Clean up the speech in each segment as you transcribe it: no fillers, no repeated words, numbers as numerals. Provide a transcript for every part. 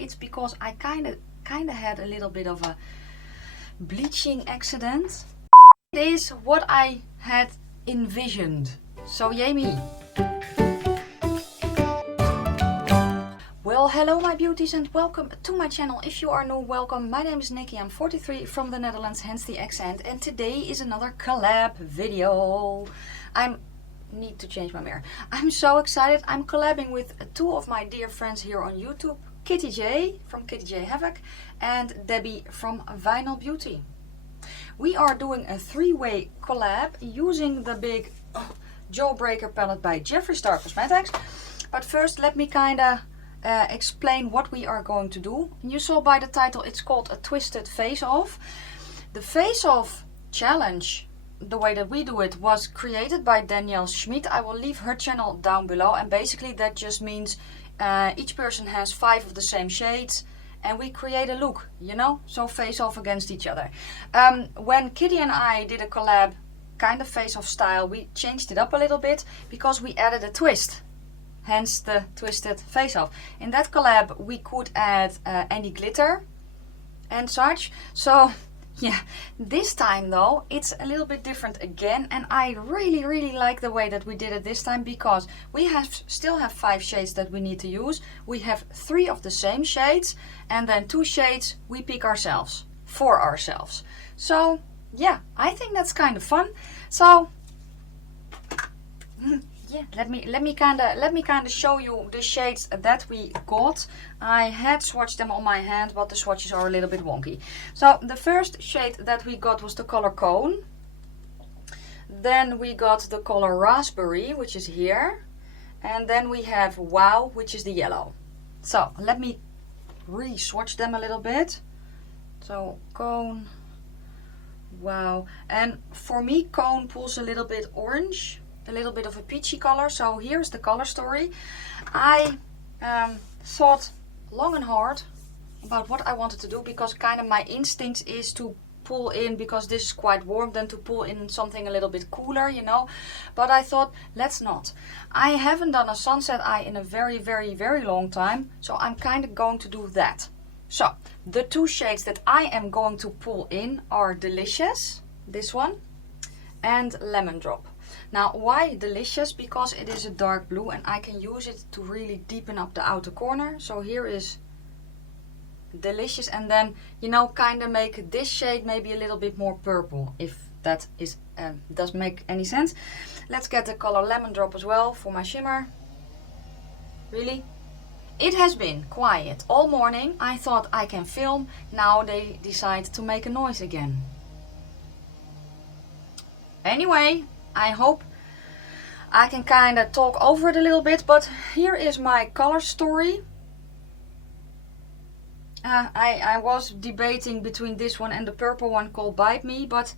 it's because I kind of had a little bit of a bleaching accident. It is what I had envisioned. So yay me. Well, hello my beauties and welcome to my channel. If you are new, welcome. My name is Nikki. I'm 43 from the Netherlands, hence the accent. And today is another collab video. I need to change my mirror. I'm so excited. I'm collabing with two of my dear friends here on YouTube. Kittie J from Kittie J Havok and Debbie from Vinyl Beauty. We are doing a three-way collab using the big Jawbreaker palette by Jeffree Star Cosmetics. But first let me kinda explain what we are going to do. You saw by the title it's called a Twisted Face Off. The Face Off challenge, the way that we do it, was created by Danielle Schmid. I will leave her channel down below, and basically that just means each person has 5 of the same shades and we create a look, you know, so face off against each other. When Kittie and I did a collab, kind of face off style, we changed it up a little bit because we added a twist. Hence the twisted face off. In that collab we could add any glitter and such. So yeah, this time though it's a little bit different again, and I really like the way that we did it this time, because we still have 5 shades that we need to use. We have 3 of the same shades and then 2 shades we pick ourselves for ourselves. So yeah, I think that's kind of fun. So yeah, let me kinda show you the shades that we got. I had swatched them on my hand, but the swatches are a little bit wonky. So the first shade that we got was the color Cone. Then we got the color Raspberry, which is here. And then we have Wow, which is the yellow. So let me re-swatch them a little bit. So Cone, Wow. And for me, Cone pulls a little bit orange, a little bit of a peachy color. So here's the color story. I thought long and hard about what I wanted to do, because kind of my instinct is to pull in, because this is quite warm, than to pull in something a little bit cooler, you know. But I thought, let's not. I haven't done a sunset eye in a very long time, so I'm kind of going to do that. So the 2 shades that I am going to pull in are Delicious, this one, and Lemon Drop. Now, why Delicious? Because it is a dark blue and I can use it to really deepen up the outer corner. So here is Delicious, and then, you know, kind of make this shade maybe a little bit more purple, if that is does make any sense. Let's get the color Lemon Drop as well for my shimmer. Really? It has been quiet all morning. I thought I can film. Now they decide to make a noise again. Anyway, I hope I can kind of talk over it a little bit, but here is my color story. I was debating between this one and the purple one called Bite Me, but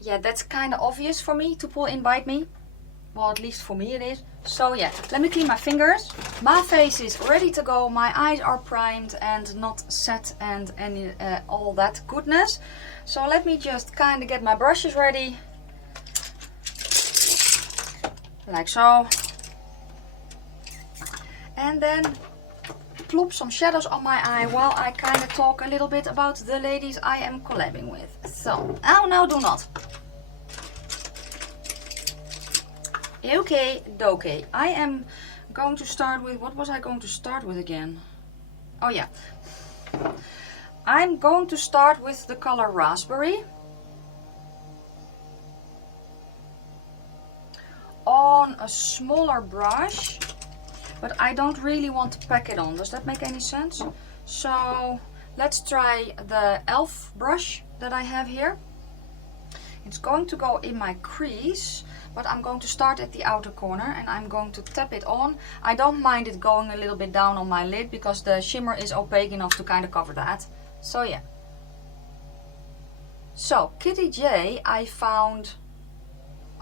yeah, that's kind of obvious for me to pull in Bite Me. Well, at least for me it is. So yeah, let me clean my fingers. My face is ready to go. My eyes are primed and not set and any all that goodness. So let me just kind of get my brushes ready. Like so. And then plop some shadows on my eye while I kind of talk a little bit about the ladies I am collabing with. So, oh no, do not. Okay, dokie. I am going to start with, what was I going to start with again? Oh yeah. I'm going to start with the color Raspberry. On a smaller brush, but I don't really want to pack it on. Does that make any sense? So let's try the e.l.f. brush that I have here. It's going to go in my crease, but I'm going to start at the outer corner and I'm going to tap it on. I don't mind it going a little bit down on my lid because the shimmer is opaque enough to kind of cover that. So yeah. So Kittie J I found,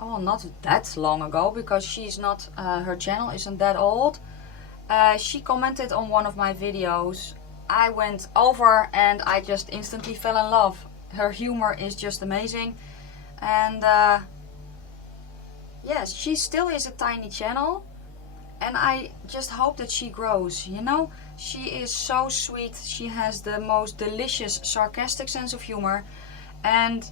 oh, not that long ago, because she's not, her channel isn't that old. She commented on one of my videos. I went over and I just instantly fell in love. Her humor is just amazing. And yes, she still is a tiny channel. And I just hope that she grows, you know. She is so sweet. She has the most delicious, sarcastic sense of humor. And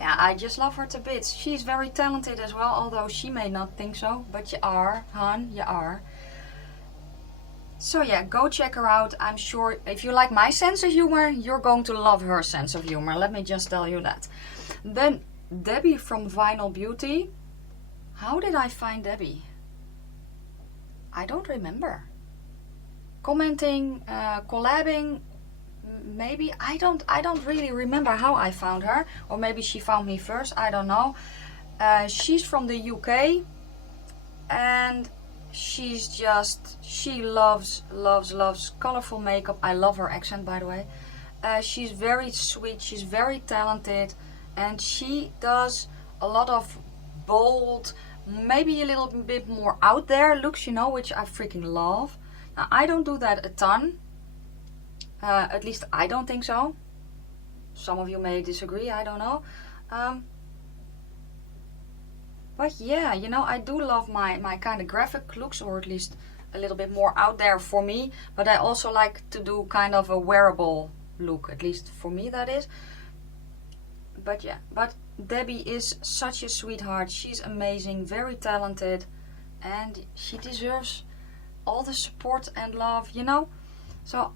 yeah, I just love her to bits. She's very talented as well, although she may not think so. But you are, hon, you are. So yeah, go check her out. I'm sure if you like my sense of humor, you're going to love her sense of humor. Let me just tell you that. Then Debbie from Vinyl Beauty. How did I find Debbie? I don't remember. Commenting, collabing, maybe. I don't really remember how I found her. Or maybe she found me first, I don't know. She's from the UK. And she's just, she loves colorful makeup. I love her accent, by the way. She's very sweet, she's very talented, and she does a lot of bold, maybe a little bit more out there looks, you know, which I freaking love. Now, I don't do that a ton. At least I don't think so. Some of you may disagree, I don't know. But yeah, you know, I do love my kind of graphic looks, or at least a little bit more out there for me. But I also like to do kind of a wearable look, at least for me that is. But yeah, but Debbie is such a sweetheart. She's amazing, very talented, and she deserves all the support and love, you know. So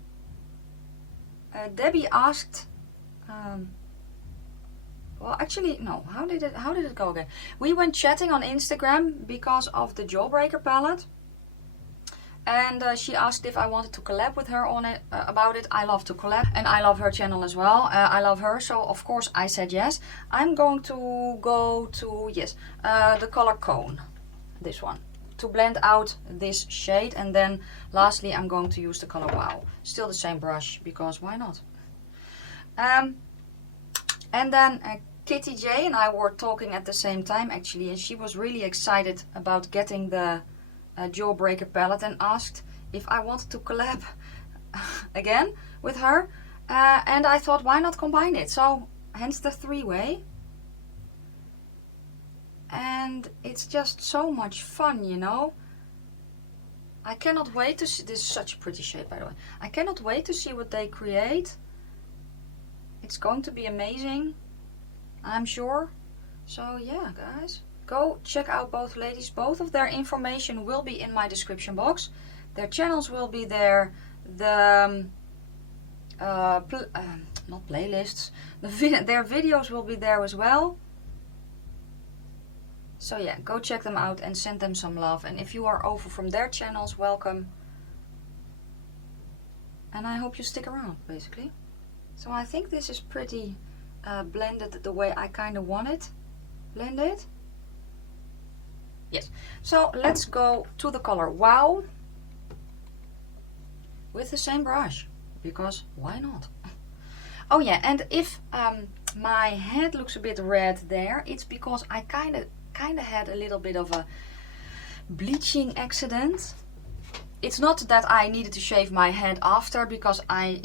Debbie asked, well, actually, no. How did it go again? We went chatting on Instagram because of the Jawbreaker palette, and she asked if I wanted to collab with her on it. About it, I love to collab, and I love her channel as well. I love her, so of course I said yes. I'm going to go to the color Cone, this one, to blend out this shade, and then lastly I'm going to use the color Wow. Still the same brush, because why not? And then Kitty J and I were talking at the same time actually, and she was really excited about getting the Jawbreaker palette and asked if I wanted to collab again with her. And I thought, why not combine it? So hence the three-way. And it's just so much fun, you know. I cannot wait to see, this is such a pretty shade by the way. I cannot wait to see what they create. It's going to be amazing, I'm sure. So yeah, guys, go check out both ladies. Both of their information will be in my description box. Their channels will be there. The not playlists, their videos will be there as well. So yeah, go check them out and send them some love. And if you are over from their channels, welcome. And I hope you stick around, basically. So I think this is pretty blended the way I kind of want it blended. Yes. So let's go to the color Wow with the same brush, because why not? Oh yeah, and if my head looks a bit red there, it's because I kind of had a little bit of a bleaching accident. It's not that I needed to shave my head after, because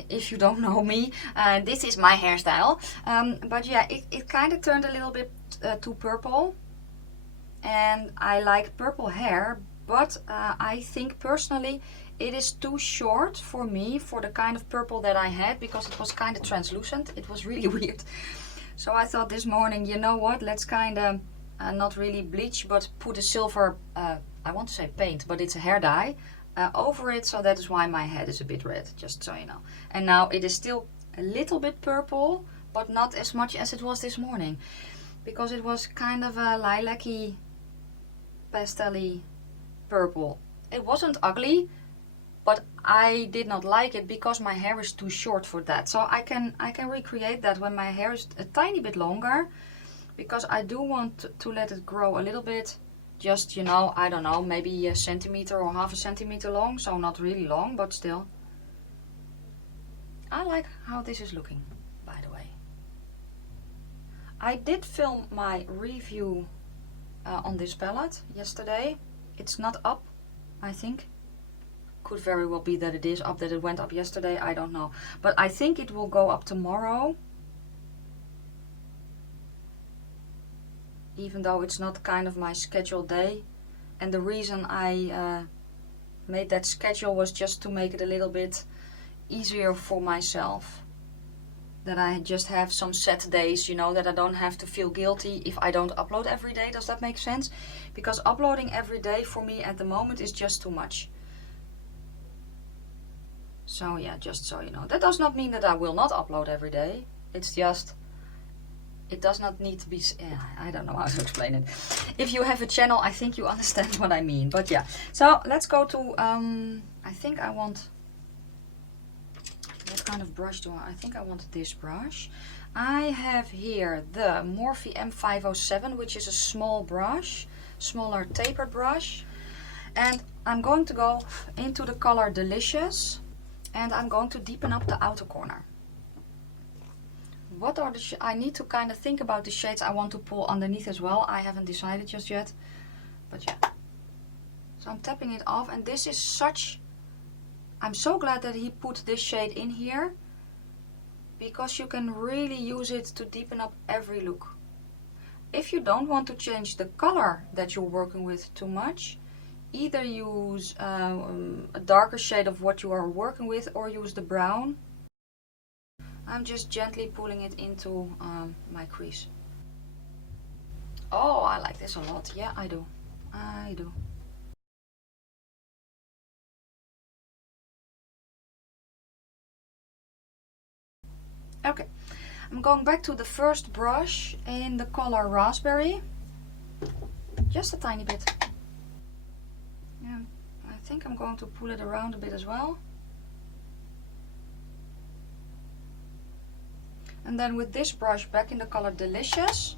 if you don't know me, this is my hairstyle. But yeah, it kind of turned a little bit too purple. And I like purple hair, but I think personally it is too short for me for the kind of purple that I had, because it was kind of translucent. It was really weird. So I thought this morning, you know what, let's kind of not really bleach, but put a silver, I want to say paint, but it's a hair dye, over it. So that is why my head is a bit red, just so you know. And now it is still a little bit purple, but not as much as it was this morning, because it was kind of a lilac-y, pastel-y purple. It wasn't ugly, but I did not like it because my hair is too short for that. So I can recreate that when my hair is a tiny bit longer, because I do want to let it grow a little bit. Just, you know, I don't know, maybe a centimeter or half a centimeter long. So not really long, but still. I like how this is looking, by the way. I did film my review on this palette yesterday. It's not up, I think. Could very well be that it is up, that it went up yesterday, I don't know. But I think it will go up tomorrow. Even though it's not kind of my scheduled day. And the reason I made that schedule was just to make it a little bit easier for myself. That I just have some set days, you know, that I don't have to feel guilty if I don't upload every day. Does that make sense? Because uploading every day for me at the moment is just too much. So yeah, just so you know. That does not mean that I will not upload every day. It's just, it does not need to be, I don't know how to explain it. If you have a channel, I think you understand what I mean. But yeah, so let's go to, I think I want, what kind of brush do I think I want this brush. I have here the Morphe M507, which is a small brush, smaller tapered brush. And I'm going to go into the color Delicious, and I'm going to deepen up the outer corner. What are the I need to kind of think about the shades I want to pull underneath as well. I haven't decided just yet, but yeah. So I'm tapping it off, and this is such, I'm so glad that he put this shade in here, because you can really use it to deepen up every look. If you don't want to change the color that you're working with too much, either use a darker shade of what you are working with, or use the brown. I'm just gently pulling it into my crease. Oh, I like this a lot. Yeah, I do. I do. Okay, I'm going back to the first brush in the color Raspberry. Just a tiny bit. Yeah, I think I'm going to pull it around a bit as well. And then with this brush back in the color Delicious.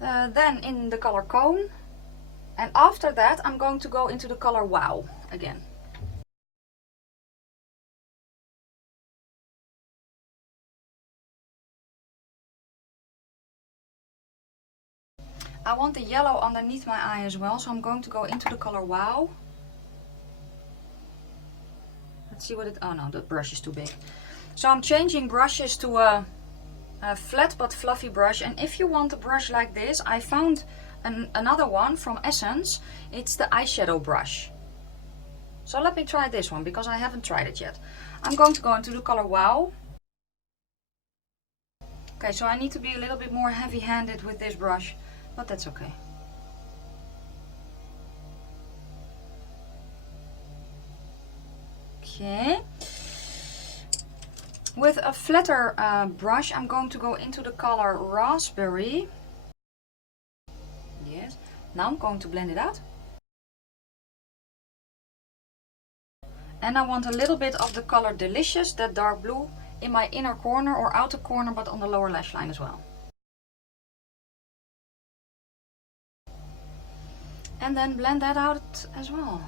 Then in the color Cone. And after that I'm going to go into the color Wow again. I want the yellow underneath my eye as well, so I'm going to go into the color Wow. Let's see what it, oh no, the brush is too big. So I'm changing brushes to a flat but fluffy brush, and if you want a brush like this, I found another one from Essence. It's the eyeshadow brush. So let me try this one, because I haven't tried it yet. I'm going to go into the color Wow. Okay, so I need to be a little bit more heavy-handed with this brush, but that's okay. Okay. With a flatter brush, I'm going to go into the color Raspberry. Yes. Now I'm going to blend it out. And I want a little bit of the color Delicious, that dark blue, in my inner corner or outer corner, but on the lower lash line as well. And then blend that out as well.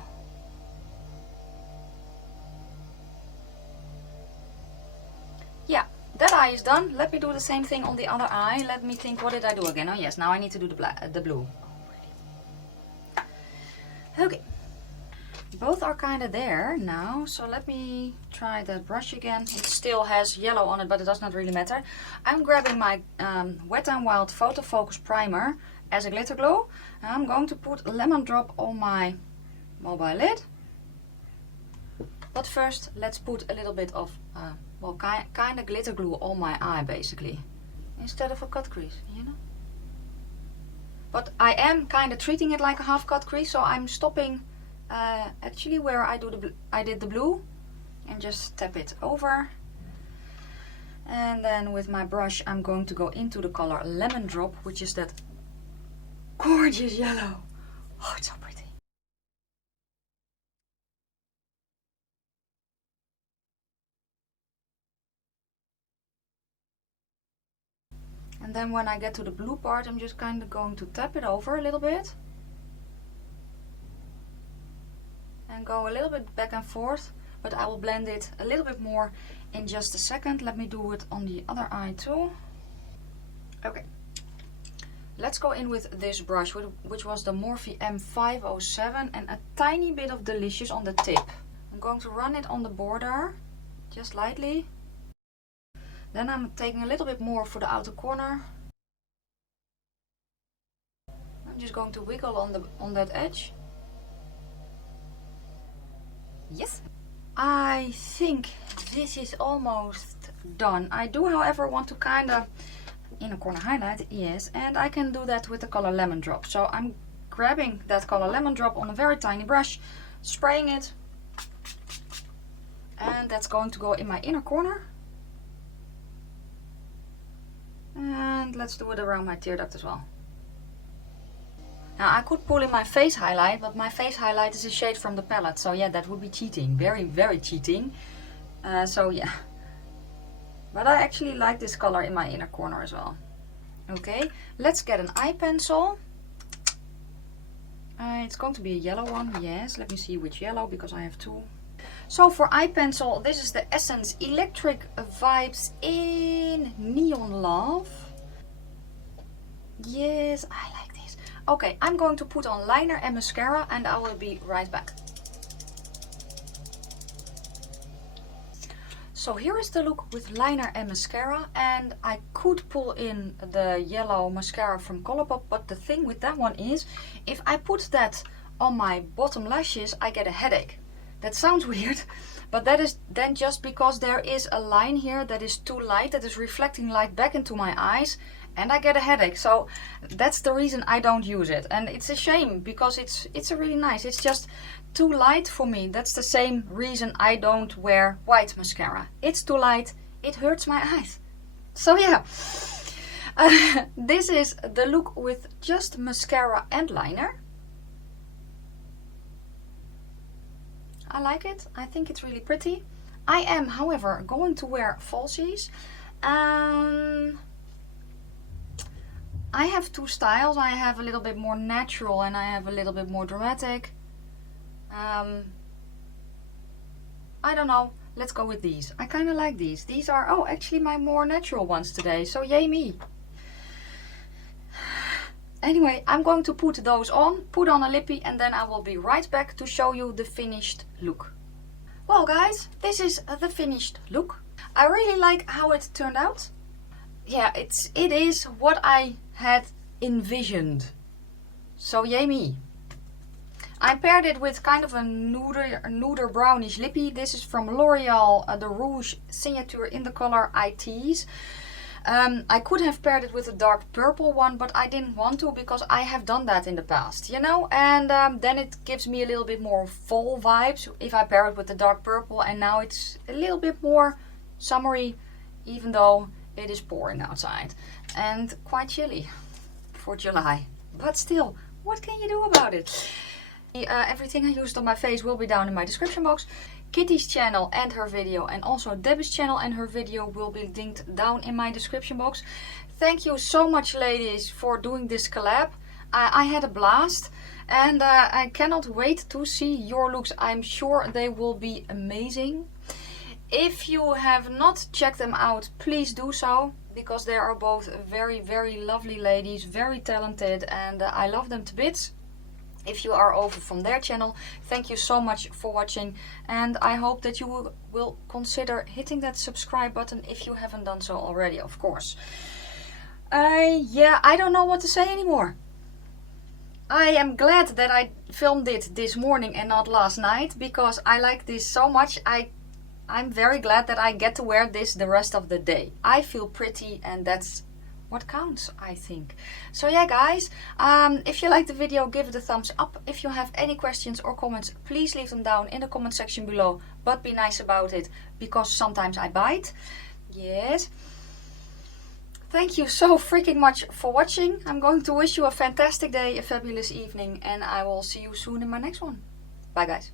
Yeah, that eye is done. Let me do the same thing on the other eye. Let me think, what did I do again? Oh yes, now I need to do the blue. Okay. Both are kind of there now, so let me try that brush again. It still has yellow on it, but it does not really matter. I'm grabbing my Wet n Wild Photofocus primer as a glitter glue. I'm going to put a lemon drop on my mobile lid. But first, let's put a little bit of, well, kind of glitter glue on my eye, basically. Instead of a cut crease, you know? But I am kind of treating it like a half cut crease, so I'm stopping actually where I did the blue, and just tap it over. And then with my brush I'm going to go into the color Lemon Drop, which is that gorgeous yellow. Oh, it's so pretty. And then when I get to the blue part, I'm just kind of going to tap it over a little bit. And go a little bit back and forth, but I will blend it a little bit more in just a second. Let me do it on the other eye too. Okay, let's go in with this brush, which was the Morphe M507, and a tiny bit of Delicious on the tip. I'm going to run it on the border, just lightly. Then I'm taking a little bit more for the outer corner. I'm just going to wiggle on that edge. Yes. I think this is almost done. I do, however, want to kind of inner corner highlight, yes, and I can do that with the color Lemon Drop. So I'm grabbing that color Lemon Drop on a very tiny brush, spraying it, and that's going to go in my inner corner. And let's do it around my tear duct as well. Now I could pull in my face highlight, but my face highlight is a shade from the palette, so yeah, that would be cheating, very, very cheating. So yeah. But I actually like this color in my inner corner as well. Okay, let's get an eye pencil. It's going to be a yellow one, yes. Let me see which yellow, because I have two. So for eye pencil, this is the Essence Electric Vibes in Neon Love. Yes, I like this. Okay, I'm going to put on liner and mascara, and I will be right back. So here is the look with liner and mascara, and I could pull in the yellow mascara from Collab, but the thing with that one is, if I put that on my bottom lashes, I get a headache. That sounds weird, but that is then just because there is a line here that is too light, that is reflecting light back into my eyes, and I get a headache. So that's the reason I don't use it, and it's a shame because it's a really nice. It's just too light for me. That's the same reason I don't wear white mascara. It's too light. It hurts my eyes. So yeah, this is the look with just mascara and liner. I like it. I think it's really pretty. I am, however, going to wear falsies. I have two styles. I have a little bit more natural and I have a little bit more dramatic. I don't know. Let's go with these. I kind of like these. These are, oh, actually my more natural ones today. So yay me. Anyway, I'm going to put those on, put on a lippy, and then I will be right back to show you the finished look. Well guys, this is the finished look. I really like how it turned out. Yeah, it is what I had envisioned. So yay me. I paired it with kind of a nuder brownish lippy. This is from L'Oreal, the Rouge Signature in the color I Tease. I could have paired it with a dark purple one, but I didn't want to because I have done that in the past, you know, and then it gives me a little bit more fall vibes if I pair it with the dark purple, and now it's a little bit more summery, even though it is pouring outside and quite chilly for July, but still, what can you do about it? Everything I used on my face will be down in my description box. Kittie's channel and her video, and also Debbie's channel and her video will be linked down in my description box. Thank you so much, ladies, for doing this collab. I had a blast, and I cannot wait to see your looks. I'm sure they will be amazing. If you have not checked them out, please do so, because they are both very, very lovely ladies, very talented, and I love them to bits. If you are over from their channel, thank you so much for watching, and I hope that you will consider hitting that subscribe button if you haven't done so already, of course. Yeah, I don't know what to say anymore. I am glad that I filmed it this morning and not last night, because I like this so much. I'm very glad that I get to wear this the rest of the day. I feel pretty, and that's what counts, I think. So yeah, guys, if you liked the video, give it a thumbs up. If you have any questions or comments, please leave them down in the comment section below, but be nice about it, because sometimes I bite. Yes. Thank you so freaking much for watching. I'm going to wish you a fantastic day, a fabulous evening, and I will see you soon in my next one. Bye, guys.